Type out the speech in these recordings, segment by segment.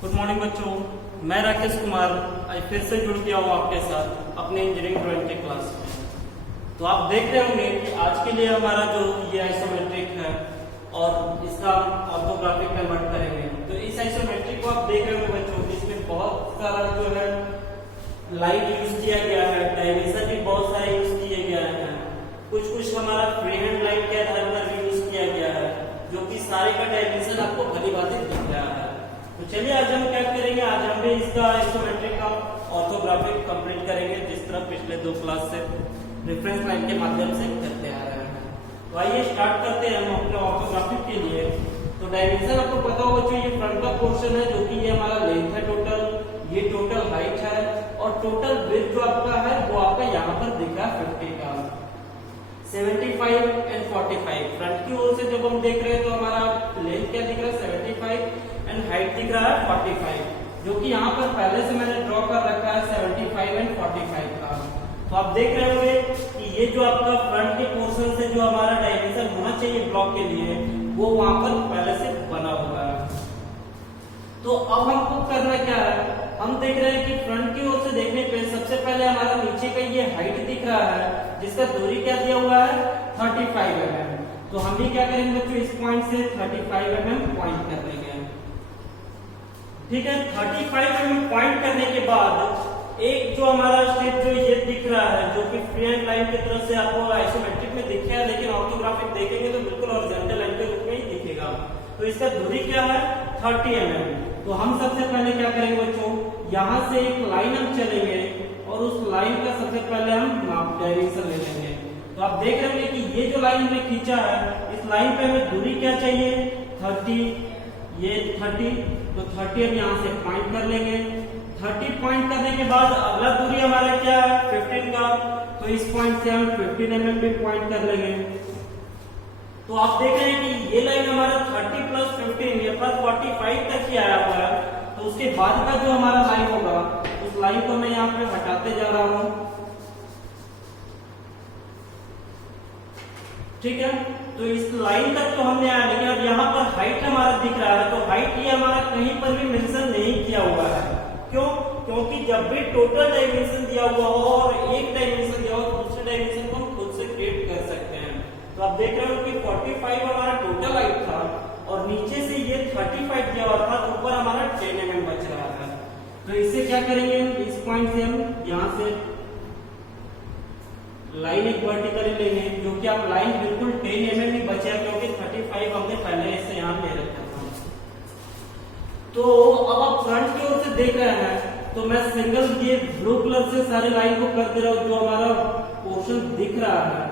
Good morning बच्चों, मैं राकेश कुमार आज फिर से जुड़ गया हूँ आपके साथ अपने इंजीनियरिंग ड्राइंग के क्लास में। तो आप देख रहे होंगे कि आज के लिए हमारा जो ये आइसोमेट्रिक है और इसका ऑर्थोग्राफिक कन्वर्ट करेंगे। तो इस आइसोमेट्रिक को आप देख रहे होंगे बच्चों, इसमें बहुत सारा जो है लाइन यूज किया गया है, डायमेंशन भी बहुत सारे यूज किए गए हैं, कुछ हमारा फ्री हैंड लाइन के आधार पर भी यूज किया गया है, जो कि सारे का डायमेंशन आपको भली बातें दिख रहा है। तो चलिए आज हम क्या करेंगे, आज हम भी इसका आइसोमेट्रिक का ऑर्थोग्राफिक कंप्लीट करेंगे, जिस तरह पिछले दो क्लास से रेफरेंस लाइन के माध्यम से करते आ रहे हैं। तो आइए स्टार्ट करते हैं हम अपने ऑर्थोग्राफिक के लिए। तो डायमेंशन आपको पता होगा, जो ये फ्रंट का पोर्शन है, जो कि ये हमारा लेंथ है टोटल, ये टोटल हाइट है और टोटल विड्थ जो आपका है वो आपका यहाँ पर दिख रहा है 50 का 75 एंड 45। फ्रंट की ओर से जब हम देख रहे हैं तो हमारा लेंथ क्या दिख रहा है 75 एंड हाइट दिख रहा है 45, जो कि यहाँ पर पहले से मैंने ड्रॉ कर रखा है 75 एंड 45 का। तो आप देख रहे होंगे कि ये जो आपका फ्रंट के पोर्शन से जो हमारा डायमेंशन होना चाहिए ब्लॉक के लिए, वो वहां पर पहले से बना हुआ है। तो अब हमको करना क्या है, हम देख रहे हैं कि फ्रंट की ओर से देखने पे सबसे पहले हमारा नीचे का ये हाइट दिख रहा है, जिसका दूरी क्या दिया हुआ है 35 mm। तो हम भी क्या करेंगे बच्चों, इस पॉइंट से 35 mm पॉइंट कर लेंगे। ठीक है, 35 mm पॉइंट करने के बाद एक जो हमारा स्टेप जो ये दिख रहा है, जो कि फ्री हैंड लाइन की तरफ से आपको आइसोमेट्रिक में दिख रहा है, लेकिन ऑर्थोग्राफिक देखेंगे तो बिल्कुल हॉरिजॉन्टल लाइन के रूप में ही दिखेगा। तो इसका दूरी क्या है 30 mm। तो हम सबसे पहले क्या करेंगे बच्चों, यहाँ से एक लाइन हम चलेंगे और उस लाइन का सबसे पहले हम डायमेंशन ले लेंगे। तो आप देख रहे हैं कि ये जो लाइन हमने खींचा है, इस लाइन पे हमें दूरी क्या चाहिए 30, ये 30। तो 30 हम यहाँ से पॉइंट कर लेंगे। 30 पॉइंट करने के बाद अगला दूरी हमारा क्या है 15 का। तो इस पॉइंट से हम 15 mm भी पॉइंट कर लेंगे। तो आप देख रहे हैं कि ये लाइन हमारा 30 प्लस 15 ये प्लस 45 तक ही आया हुआ है। तो उसके बाद का जो हमारा लाइन होगा, उस लाइन को मैं यहाँ पे हटाते जा रहा हूँ। ठीक है, तो इस लाइन तक तो हमने आया, लेकिन अब यहाँ पर हाइट हमारा दिख रहा है। तो हाइट ये हमारा कहीं पर भी मेंशन नहीं किया हुआ है। क्यों? क्योंकि जब भी टोटल डायमेंशन दिया हुआ हो और एक डायमेंशन दिया हो, तो दूसरे डायमेंशन को हम खुद से क्रिएट कर सकते हैं। तो आप देख रहे हो कि 45 हमारा टोटल हाइट था और नीचे से ये 35 दिया हुआ था, तो ऊपर हमारा 10 mm बच रहा है। तो इससे क्या करेंगे, इस पॉइंट से हम यहाँ से लाइन एक वर्टिकली लेंगे, जो कि आप लाइन बिल्कुल 10 mm ही बचा है, क्योंकि 35 हमने पहले से यहाँ ले रखा था। तो अब आप फ्रंट की ओर से देख रहे हैं, तो मैं सिंगल ये ब्लू कलर से सारे लाइन को कर दे रहा हूँ। जो हमारा पोर्शन दिख रहा है,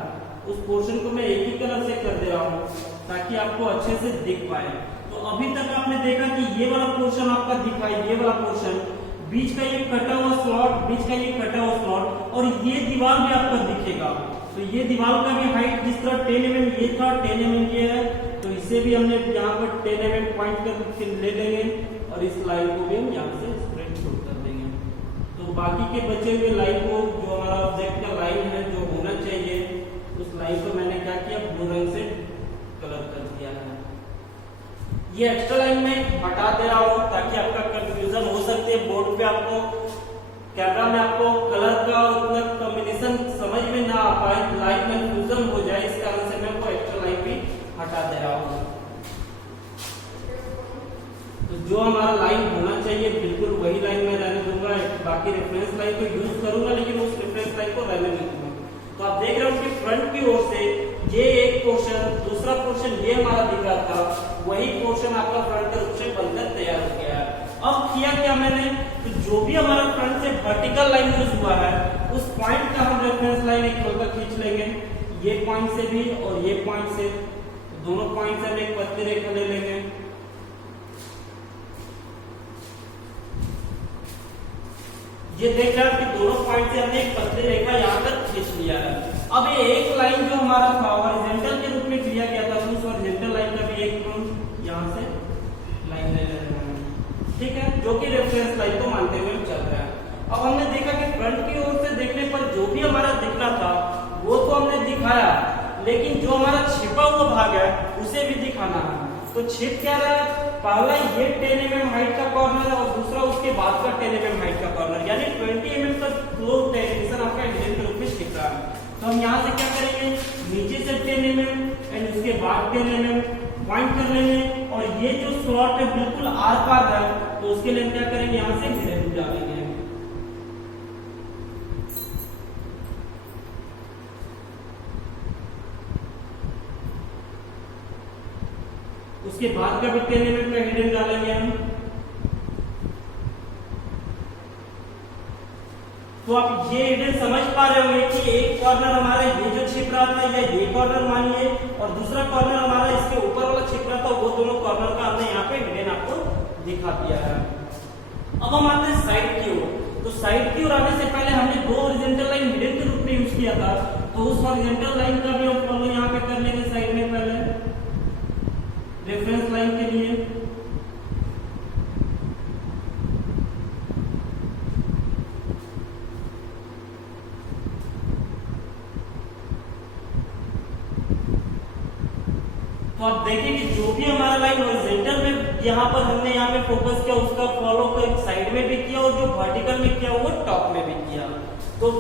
उस पोर्शन को मैं एक ही कलर से कर दे रहा हूँ, ताकि आपको अच्छे से दिख पाए। तो अभी तक आपने देखा कि ये वाला पोर्शन आपका दिखा, ये वाला पोर्शन, बीच का ये कटा हुआ स्लॉट, बीच का ये कटा हुआ स्लॉट, और ये दीवार भी आपका दिखेगा। तो ये दीवार का भी हाइट जिस तरह 10 mm ये था, 10 mm ये है। तो इसे भी हमने यहाँ पर 10 mm पॉइंट कर ले लेंगे और इस लाइन को भी हम यहाँ से स्ट्रेट शॉट कर देंगे। तो बाकी के बचे हुए लाइन को, जो हमारा ऑब्जेक्ट का लाइन है जो होना चाहिए, उस लाइन को मैंने क्या किया, ब्लू रंग से कलर कर दिया है। ये एक्स्ट्रा लाइन में हटा दे रहा हूँ ताकि आपका कंफ्यूजन हो सकती है बोर्ड पे, आपको कैमरा में आपको कलर का उतना कॉम्बिनेशन समझ में ना आ पाए, लाइन कंफ्यूजन हो जाए, इस कारण से मैं वो एक्स्ट्रा लाइन भी हटा दे रहा हूँ। तो जो हमारा लाइन होना चाहिए बिल्कुल वही लाइन में रहने दूंगा, बाकी रेफरेंस लाइन को यूज करूंगा, लेकिन उस रेफरेंस लाइन को रहने नहीं दूंगा। तो आप देख रहे हो कि फ्रंट की ओर से ये एक पोर्शन, दूसरा पोर्शन ये हमारा दिख रहा था, वही पोर्शन आपका फ्रंट के रूप से बनकर तैयार हो गया है। अब किया क्या मैंने, तो जो भी हमारा फ्रंट से वर्टिकल लाइन यूज हुआ है, उस पॉइंट का हम रेफरेंस लाइन एक हल्का खींच लेंगे, ये पॉइंट से भी और ये पॉइंट से, दोनों पॉइंट से हम एक पतली रेखा ले लेंगे। ये देख रहे हैं कि दोनों पॉइंट से हमने एक पतली रेखा यहाँ तक खींच लिया है। अब ये एक लाइन जो हमारा था हॉरिजॉन्टल के रूप में लिया गया था, उस हॉरिजॉन्टल लाइन का भी एक यहाँ से लाइन ले रहे हैं। ठीक है, जो कि रेफरेंस लाइन को मानते हुए चल रहा है। अब हमने देखा कि फ्रंट की ओर से देखने पर जो भी हमारा दिखना था वो तो हमने दिखाया, लेकिन जो हमारा छिपा हुआ भाग है उसे भी दिखाना है। तो छिप क्या रहा है, पहला ये 10 mm हाइट का कॉर्नर है और दूसरा उसके बाद का 10 mm हाइट का कॉर्नर, यानी 20 mm का क्लोज डेफिनेशन आपका हिडन के रूप में दिख रहा है। तो हम यहाँ से क्या करेंगे, नीचे से 10 mm एंड उसके बाद 10 mm पॉइंट कर लेंगे और ये जो स्लॉट है बिल्कुल आर पार है, तो उसके लिए हम क्या करेंगे, यहाँ से हिडन डालेंगे। उसके बाद का भी 10 mm का हिडन डालेंगे हम। तो आप ये हिडन समझ पा रहे होंगे कि एक कॉर्नर हमारा ये जो छिप रहा था या ये कॉर्नर मानिए और दूसरा कॉर्नर हमारा इसके ऊपर वाला छिप रहा था, वो दोनों कॉर्नर का हमने यहाँ पे हिडन आपको दिखा दिया है। अब हम आते हैं साइड की ओर। तो साइड की ओर आने से पहले हमने दो हॉरिजॉन्टल लाइन हिडन के रूप में यूज किया था, तो उस हॉरिजॉन्टल लाइन का भी हम फॉलो यहाँ पे कर लेंगे साइड में पहले रेफरेंस लाइन के लिए। तो आप देखें कि जो भी हमारा लाइन हॉरिजॉन्टल में यहाँ पर हमने यहाँ पे फोकस किया, उसका फॉलो को साइड में भी किया और जो वर्टिकल में किया वो टॉप में भी किया। तो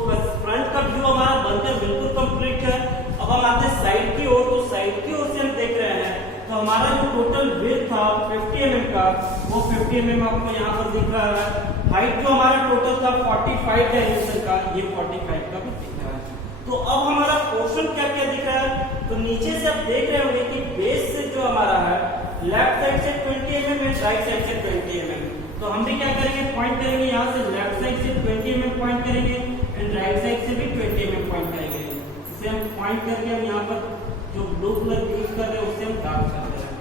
फ्रंट का व्यू हमारा बनकर बिल्कुल कंप्लीट है। अब हम आते हैं साइड की ओर। तो साइड की ओर से हम देख रहे हैं तो हमारा जो टोटल विड्थ था 50 mm का, वो 50 mm आपको यहाँ पर दिख रहा है। हाइट जो हमारा टोटल था 45 डायमेंशन का, ये 45 का भी दिख रहा है। तो अब हमारा पोर्शन क्या क्या दिख रहा है, तो नीचे से आप देख रहे होंगे कि बेस से जो हमारा है लेफ्ट साइड से 20 mm एंड राइट साइड से 20 mm। तो हम भी क्या करेंगे, पॉइंट करेंगे यहाँ से लेफ्ट साइड से 20 mm पॉइंट करेंगे एंड राइट साइड से भी 20 mm पॉइंट करेंगे। इसे हम पॉइंट करके हम यहाँ पर जो ब्लू कलर यूज कर रहे हैं उससे हम डार्क कर रहे हैं।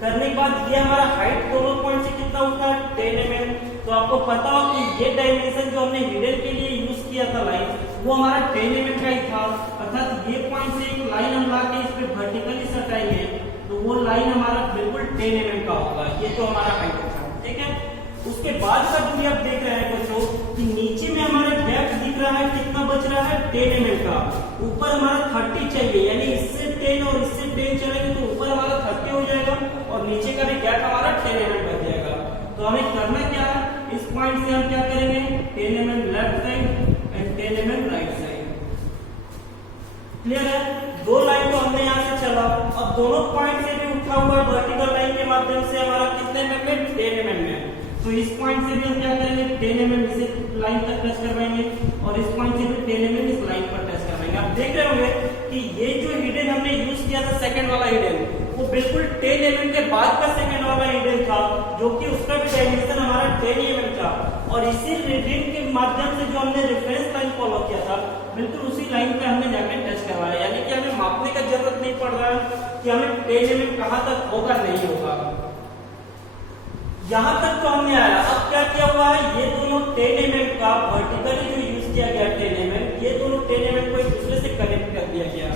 करने के बाद ये हमारा हाइट दोनों पॉइंट से कितना उठा है 10 mm। तो आपको पता हो कि ये डायमेंशन जो हमने हिडन के लिए यूज किया था लाइन, वो हमारा 10 mm का ही था। अर्थात ये पॉइंट से एक लाइन हम ला के इस पे वर्टिकली सटाएंगे तो वो लाइन हमारा बिल्कुल 10 mm का होगा। ये तो हमारा हाइट था, ठीक है। उसके बाद का भी आप देख रहे हैं बच्चों कि नीचे में हमारा गैप दिख रहा है, कितना बच रहा है 10 mm का। ऊपर हमारा 30 चाहिए, यानी इससे 10 और इससे 10 चलेंगे तो ऊपर हमारा 30 हो जाएगा और नीचे का भी गैप हमारा 10 mm बच जाएगा। तो हमें करना क्या है, इस पॉइंट से हम क्या करेंगे 10 mm left side and 10 mm right side. Clear है, दो लाइन तो हमने यहाँ से चला। अब दोनों पॉइंट से भी उठा हुआ वर्टिकल लाइन के माध्यम से हमारा कितने mm में 10 mm में। तो इस पॉइंट से भी हम क्या करेंगे 10 mm इसे लाइन तक टच करवाएंगे और इस पॉइंट से भी 10 mm इस लाइन पर टच करवाएंगे। आप देख रहे होंगे कि ये जो हिडन हमने यूज किया था सेकंड वाला हिडन, वो बिल्कुल 10 mm के बाद का सेकंड वाला हिडन था, जो कि उसका भी डायमेंशन हमारा 10 mm था। और इसी हिडन के माध्यम से जो हमने रेफरेंस लाइन फॉलो किया था, बिल्कुल उसी लाइन पे हमने जाकर टच करवाया, यानी कि हमें मापने का जरूरत नहीं पड़ रहा है कि हमें 10 mm कहाँ तक होगा नहीं होगा। यहाँ तक तो हमने आया। अब क्या किया हुआ है, ये दोनों 10 mm का वर्टिकली जो यूज किया गया 10 mm, ये दोनों 10 mm को एक दूसरे से कनेक्ट कर दिया गया,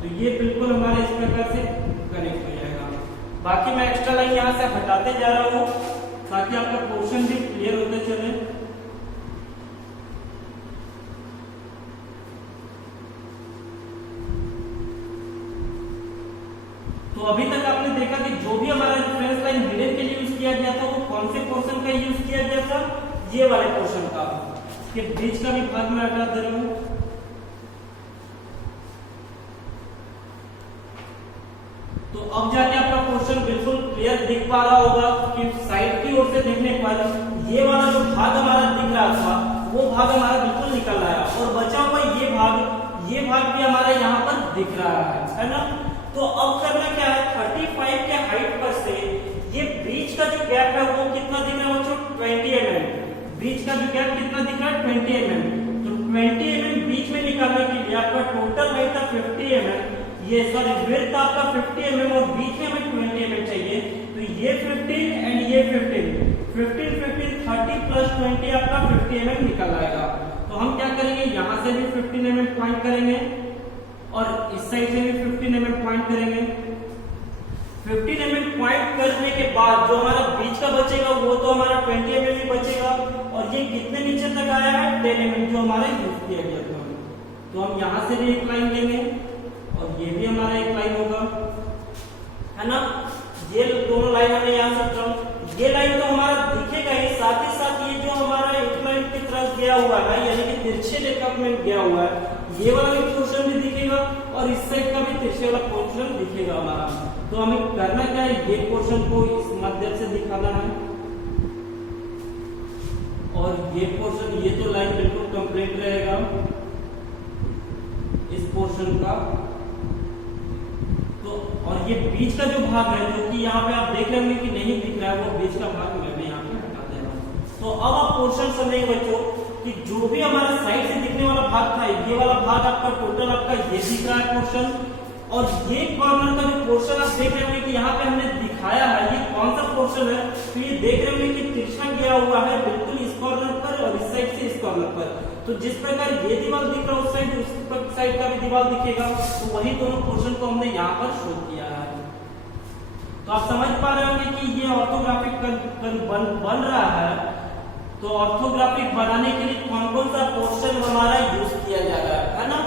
तो ये बिल्कुल हमारे इस प्रकार से कनेक्ट हो जाएगा। बाकी मैं एक्स्ट्रा लाइन यहाँ से हटाते जा रहा हूँ ताकि आपका पोर्शन भी क्लियर होते चले। तो अभी तक आपने देखा कि जो भी हमारा रेफरेंस लाइन हिडन के लिए यूज किया गया था, वो कौन से पोर्शन का यूज किया गया था, ये वाले पोर्शन का। इसके बीच का भी भाग में हटा दे रहा हूं। तो अब जाके आपका पोर्शन बिल्कुल क्लियर दिख पा रहा होगा कि साइड की ओर से देखने पर ये वाला जो भाग हमारा दिख रहा था, वो भाग हमारा बिल्कुल निकल आया और बचा हुआ ये भाग भी हमारा यहाँ पर दिख रहा है ना। तो अब करना क्या है, 35 के हाइट पर से ये बीच का जो गैप है वो कितना दिख रहा है बच्चों 20 mm। बीच का जो गैप कितना दिख रहा है 20 mm। तो 20 mm बीच में निकालने के लिए आपका टोटल हाइट था 50 mm, ये सॉरी विड्थ आपका 50 mm और बीच में हमें 20 mm चाहिए। तो ये 15 एंड ये 15 30 प्लस 20 आपका 50 mm निकल आएगा। तो हम क्या करेंगे, यहाँ से भी 15 mm पॉइंट करेंगे और इस साइड से भी 15 mm पॉइंट करेंगे। 15 mm पॉइंट करने के बाद जो हमारा बीच का बचेगा वो तो हमारा 20 mm ही बचेगा और ये कितने नीचे तक आया है 10 mm जो हमारा यूज किया गया था। तो हम यहाँ से भी एक लाइन लेंगे और ये भी हमारा एक लाइन होगा, है ना। ये दोनों लाइन हमने यहाँ से ड्रॉ, ये लाइन तो हमारा दिखेगा ही, साथ ही साथ ये जो हमारा इंक्लाइन की तरफ गया हुआ है यानी कि तिरछे रेखा में गया हुआ है, ये वाला भी पोर्शन भी दिखेगा और इस साइड का भी तिरछे वाला पोर्शन दिखेगा हमारा। तो हमें करना क्या है, ये पोर्शन को इस माध्यम से दिखाना है और ये पोर्शन, ये तो लाइन बिल्कुल कंप्लीट रहेगा इस पोर्शन का। तो और ये बीच का जो भाग है जो कि यहाँ पे आप देख रहे होंगे कि नहीं दिख रहा है, वो बीच का भाग मैं भी यहाँ पे हटा दे रहा हूँ। तो अब आप पोर्शन समझेंगे बच्चों कि जो भी हमारा साइड से दिखने वाला भाग था, ये वाला भाग आपका टोटल आपका ये दिख रहा है पोर्शन, और ये कॉर्नर का जो पोर्शन आप देख रहे होंगे कि यहाँ पे हमने दिखाया है, ये कौन सा पोर्शन है, तो ये देख रहे होंगे कि तिरछा गया हुआ है बिल्कुल इस कॉर्नर पर और इस साइड से इस कॉर्नर पर। तो जिस प्रकार ये दीवार दिख रहा है उस साइड का भी दीवार दिखेगा, तो वही दोनों पोर्शन को हमने यहाँ पर शो किया है। तो आप समझ पा रहे होंगे कि ये ऑर्थोग्राफिक बन रहा है। तो ऑर्थोग्राफिक बनाने के लिए कौन कौन सा पोर्शन हमारा यूज किया जा रहा है ना।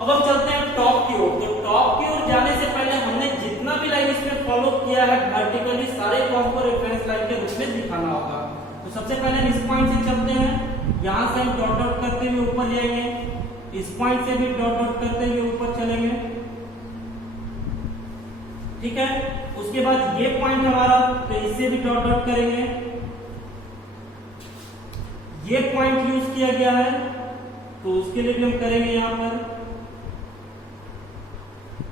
अब हम चलते हैं टॉप की ओर। तो टॉप की ओर जाने से पहले हमने जितना भी लाइन इसमें फॉलो किया है वर्टिकली, सारे को हमको रेफरेंस लाइन के रूप में दिखाना होगा। तो सबसे पहले हम इस पॉइंट से चलते हैं, यहाँ से हम डॉट डॉट करते हुए ऊपर जाएंगे, इस पॉइंट से भी डॉट डॉट करते हुए ऊपर चलेंगे, ठीक है। उसके बाद ये पॉइंट हमारा, तो इससे भी डॉट डॉट करेंगे, ये पॉइंट यूज किया गया है तो उसके लिए भी हम करेंगे यहाँ पर।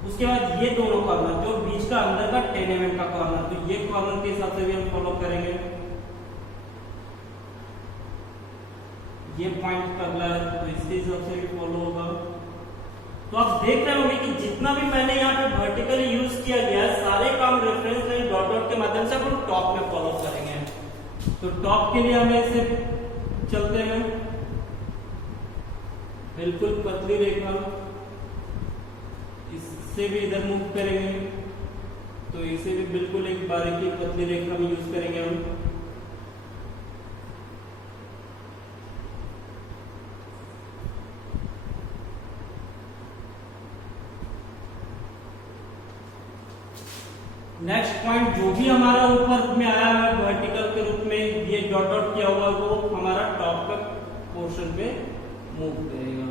उसके बाद ये दोनों कॉर्नर जो बीच का अंदर का 10 mm का कॉर्नर, तो ये कॉर्नर के हिसाब से भी हम फॉलो करेंगे। ये पॉइंट करना है तो इसके हिसाब से भी फॉलो होगा। तो आप देख रहे होंगे कि जितना भी मैंने यहाँ पे वर्टिकली यूज किया गया सारे काम रेफरेंस लाइन डॉट डॉट के माध्यम से हम टॉप में फॉलो करेंगे। तो टॉप के लिए हमें ऐसे चलते हैं, बिल्कुल पतली रेखा, इससे भी इधर मूव करेंगे तो इसे भी बिल्कुल एक बारीकी पतली रेखा में यूज करेंगे हम। नेक्स्ट पॉइंट जो भी हमारा ऊपर में आया है वर्टिकल के रूप में ये डॉट डॉट किया हुआ वो हमारा टॉप का पोर्शन पे मूव करेगा।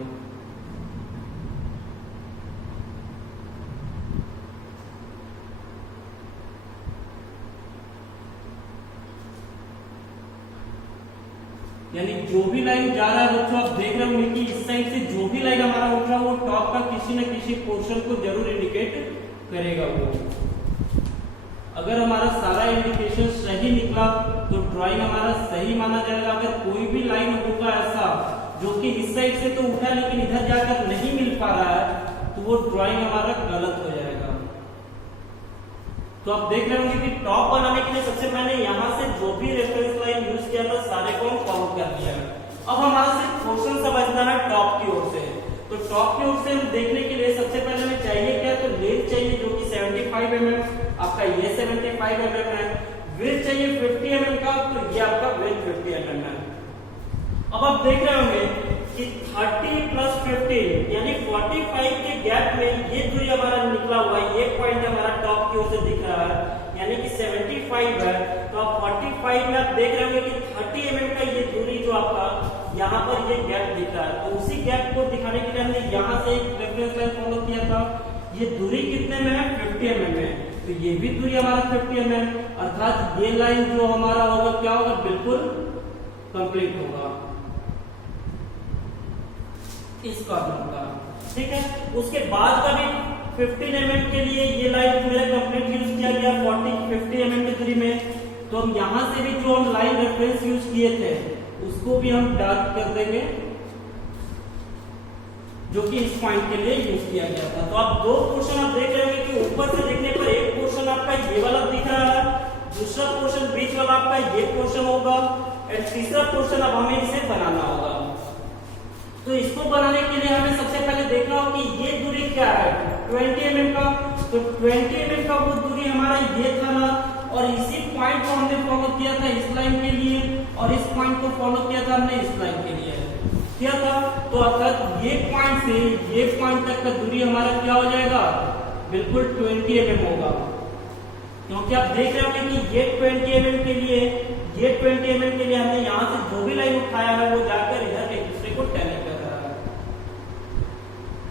यानी जो भी लाइन जा रहा है बच्चों आप देख रहे होंगे कि इस साइड से जो भी लाइन हमारा उठ रहा है वो टॉप का किसी न किसी पोर्शन को जरूर इंडिकेट करेगा। वो अगर हमारा सारा इंडिकेशन सही निकला तो ड्राइंग हमारा सही माना जाएगा। अगर कोई भी लाइन होगा ऐसा जो कि इस साइड से तो उठा लेकिन इधर जाकर नहीं मिल पा रहा है तो वो ड्राइंग हमारा गलत हो जाएगा। तो आप देख रहे होंगे कि टॉप बनाने के लिए सबसे पहले यहाँ से जो भी रेफरेंस लाइन यूज किया था सारे को हम फॉलो कर लिया है। अब हमारा सिर्फ पोर्शन समझना है टॉप की ओर से। तो टॉप की ओर से हम देखने के लिए सबसे पहले हमें चाहिए क्या, तो लेंथ चाहिए जो कि 75 mm, आपका ये 75 mm है। विड्थ चाहिए 50 mm का, तो ये आपका विड्थ 50 mm है। अब आप देख रहे होंगे कि 30 प्लस 15 यानी 45 के गैप में ये दूरी हमारा निकला हुआ है। ये पॉइंट हमारा टॉप की ओर से दिख रहा है यानी कि 75 है। तो आप 45 में आप देख रहे होंगे कि 30 mm का ये दूरी जो आपका यहाँ पर ये गैप दिख रहा है। तो उसी गैप को दिखाने के लिए हमने यहाँ से एक रेफरेंस लाइन फॉलो किया था। ये दूरी कितने में है, 50 mm में। तो ये भी दूरी हमारा 50 mm, अर्थात ये लाइन जो हमारा होगा क्या होगा, बिल्कुल कंप्लीट होगा इस कॉर्नर का, ठीक है। उसके बाद का भी 15 mm के लिए ये लाइन मेरा कंप्लीट यूज किया गया 50 mm की दूरी में। तो हम यहाँ से भी जो हम लाइन रेफरेंस यूज किए थे उसको भी हम डार्क कर देंगे जो कि इस पॉइंट के लिए यूज किया गया था। तो आप दो पोर्शन आप देख रहे होंगे कि ऊपर से देखने पर एक पोर्शन आपका ये वाला दिख रहा है, दूसरा पोर्शन बीच वाला आपका ये पोर्शन होगा और तीसरा पोर्शन अब हमें इसे बनाना होगा। तो इसको बनाने के लिए हमें सबसे पहले देखना होगा कि ये दूरी क्या है, 20 mm का। तो 20 mm का वो दूरी हमारा ये था ना, और इसी पॉइंट को हमने फॉलो किया था इस लाइन के लिए और इस पॉइंट को फॉलो किया था हमने इस लाइन के लिए किया था। तो अर्थात ये पॉइंट से ये पॉइंट तक का दूरी हमारा क्या हो जाएगा, बिल्कुल 20 mm होगा। क्योंकि आप देख रहे होंगे कि ये 20 mm के लिए हमने यहाँ से जो भी लाइन उठाया है वो जाकर इधर एक दूसरे को टैली कर रहा है।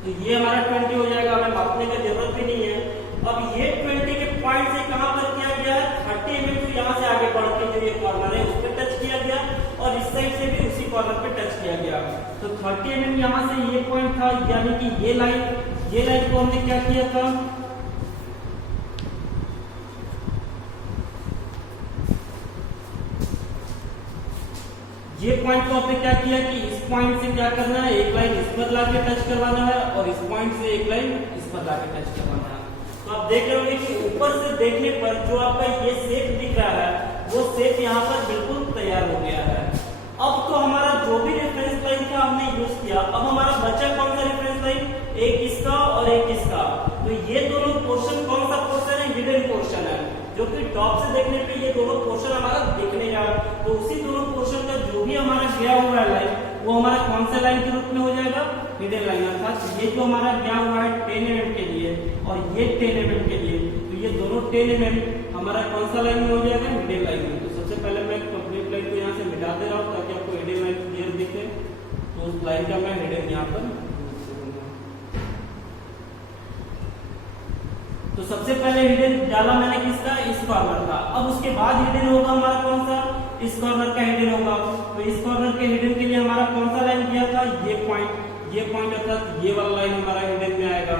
तो ये हमारा 20 हो जाएगा, हमें मापने की जरूरत भी नहीं है। अब ये 20 के पॉइंट से कहां पर किया गया है, 30 mm जो यहाँ से आगे बढ़ के जो ये कॉर्नर है उस पर टच किया गया और इस साइड से भी उसी कॉर्नर पे टच किया गया। तो 30 mm यहाँ से ये पॉइंट था, यानी कि ये लाइन को हमने क्या किया था, ये पॉइंट को आपने क्या किया कि इस पॉइंट से क्या करना है, एक लाइन इस पर लाके टच करवाना है और इस पॉइंट से एक लाइन इस पर लाके टच करवाना है। तो आप देख रहे होंगे कि ऊपर से देखने पर जो आपका ये शेप दिख रहा है वो शेप यहाँ पर बिल्कुल तैयार हो गया है। अब तो हमारा जो भी रेफरेंस लाइन था हमने यूज किया, अब हमारा बचा कौन सा रेफरेंस लाइन, एक इसका और एक इसका। तो ये दोनों पोर्शन कौन सा पोर्शन है, हिडन पोर्शन है, जो कि टॉप से देखने पे ये दोनों पोर्शन हमारा दिख नहीं रहा। तो उसी दोनों पोर्शन का जो भी हमारा गया हुआ है लाइन वो हमारा कौन सा लाइन के रूप में हो जाएगा, हिडन लाइन। अर्थात ये जो हमारा गया हुआ है 10 mm के लिए और ये 10 mm के लिए, तो ये दोनों 10 mm हमारा कौन सा लाइन में हो जाएगा, हिडन लाइन में। तो सबसे पहले मैं कंप्लीट लाइन को यहाँ से मिटा दे रहा हूँ ताकि आपको हिडन लाइन क्लियर दिखे। तो उस लाइन का मैं हिडन यहाँ पर, तो सबसे पहले हिडन डाला मैंने किसका, इस कॉर्नर का। अब उसके बाद हिडन होगा हमारा कौन सा, इस कॉर्नर का हिडन होगा। तो इस कॉर्नर के हिडन के लिए हमारा कौन सा लाइन किया था, ये पॉइंट अर्थात ये वाला लाइन हमारा हिडन में आएगा।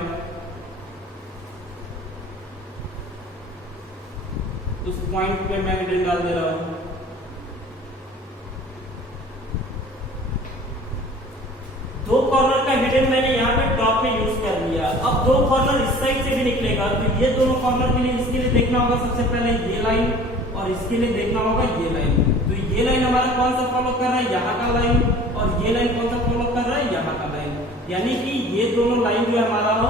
उस पॉइंट पे मैं हिडन डाल दे रहा हूं। दो कॉर्नर का हिडन मैंने यहाँ पे टॉप में यूज कर लिया। अब दो कॉर्नर इस साइड से भी निकलेगा, तो ये दोनों कॉर्नर के लिए इसके लिए देखना होगा सबसे पहले ये लाइन और इसके लिए देखना होगा ये लाइन। तो ये लाइन हमारा कौन सा फॉलो कर रहा है, यहाँ का लाइन, और ये लाइन कौन सा फॉलो कर रहा है, यहाँ का लाइन। यानी कि ये दोनों लाइन जो हमारा हो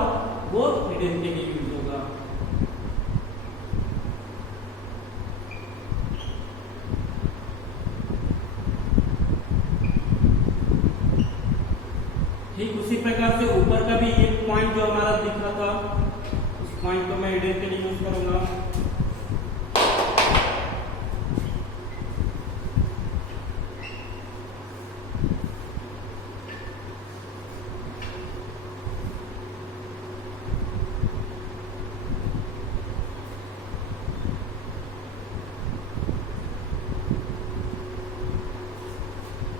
वो हिडन के लिए यूज होगा। ठीक उसी प्रकार से ऊपर का भी एक पॉइंट जो हमारा दिख रहा था, उस पॉइंट को मैं हिडन के लिए यूज करूंगा।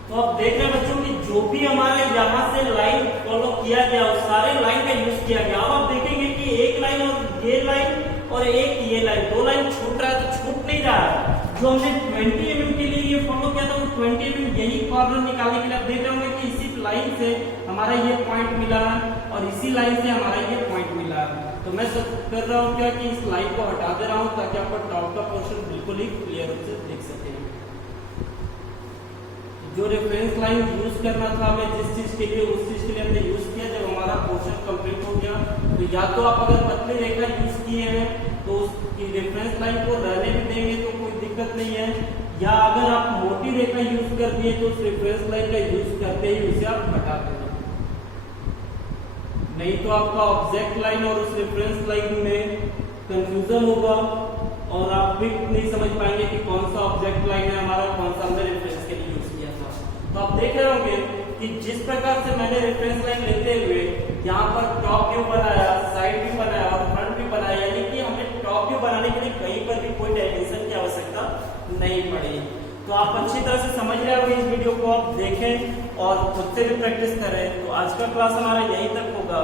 तो आप देख रहे हैं बच्चों की जो भी हमारे यहाँ से लाइन फॉलो किया गया उस सारे लाइन का यूज किया गया। अब आप देखेंगे कि एक लाइन और ये लाइन दो लाइन छूट रहा है, तो छूट नहीं रहा है। जो हमने 20 mm के लिए ये फॉलो किया था वो 20 mm यही कॉर्नर निकालने के लिए आप देख रहे होंगे कि इसी लाइन से हमारा ये पॉइंट मिला है और इसी लाइन से हमारा ये पॉइंट मिला है। तो मैं सब कर रहा हूँ क्या कि इस लाइन को हटा दे रहा हूँ ताकि आपको टॉप का पोर्शन बिल्कुल ही क्लियर रूप से दिख सके। जो रेफरेंस लाइन यूज करना था हमें जिस चीज के लिए, उस चीज के लिए हमने यूज किया। जब हमारा पोर्शन कंप्लीट हो गया तो या तो आप अगर पतली रेखा यूज किए हैं तो उसकी रेफरेंस लाइन को रहने भी देंगे तो कोई दिक्कत नहीं है, या अगर आप मोटी रेखा यूज कर दिए तो उस रेफरेंस लाइन का यूज करते ही उसे आप हटा देना। नहीं तो आपका ऑब्जेक्ट लाइन और उस रेफरेंस लाइन में कंफ्यूजन होगा और आप भी नहीं समझ पाएंगे कि कौन सा ऑब्जेक्ट लाइन है हमारा, कौन सा हमने रेफरेंस के लिए यूज किया था। तो आप देख रहे होंगे कि जिस प्रकार से मैंने रेफरेंस लाइन लेते हुए यहाँ पर टॉप व्यू बनाया, साइड व्यू बनाया और फ्रंट व्यू बनाया, यानी कि हमें टॉप व्यू बनाने के लिए कहीं पर भी कोई डायमेंशन की आवश्यकता नहीं पड़ी। तो आप अच्छी तरह से समझ रहे होंगे, इस वीडियो को आप देखें और खुद से भी प्रैक्टिस करें। तो आज का क्लास हमारा यहीं तक होगा।